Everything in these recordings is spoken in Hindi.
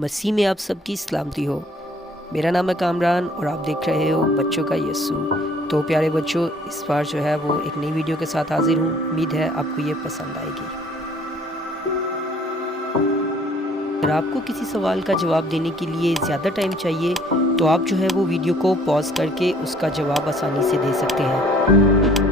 मसीह में आप सबकी सलामती हो। मेरा नाम है कामरान और आप देख रहे हो बच्चों का यसु। तो प्यारे बच्चों, इस बार जो है वो एक नई वीडियो के साथ हाजिर हूँ। उम्मीद है आपको ये पसंद आएगी। अगर आपको किसी सवाल का जवाब देने के लिए ज़्यादा टाइम चाहिए तो आप जो है वो वीडियो को पॉज करके उसका जवाब आसानी से दे सकते हैं।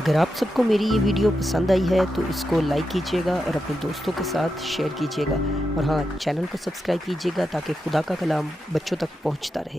अगर आप सबको मेरी ये वीडियो पसंद आई है तो इसको लाइक कीजिएगा और अपने दोस्तों के साथ शेयर कीजिएगा। और हाँ, चैनल को सब्सक्राइब कीजिएगा ताकि खुदा का कलाम बच्चों तक पहुंचता रहे।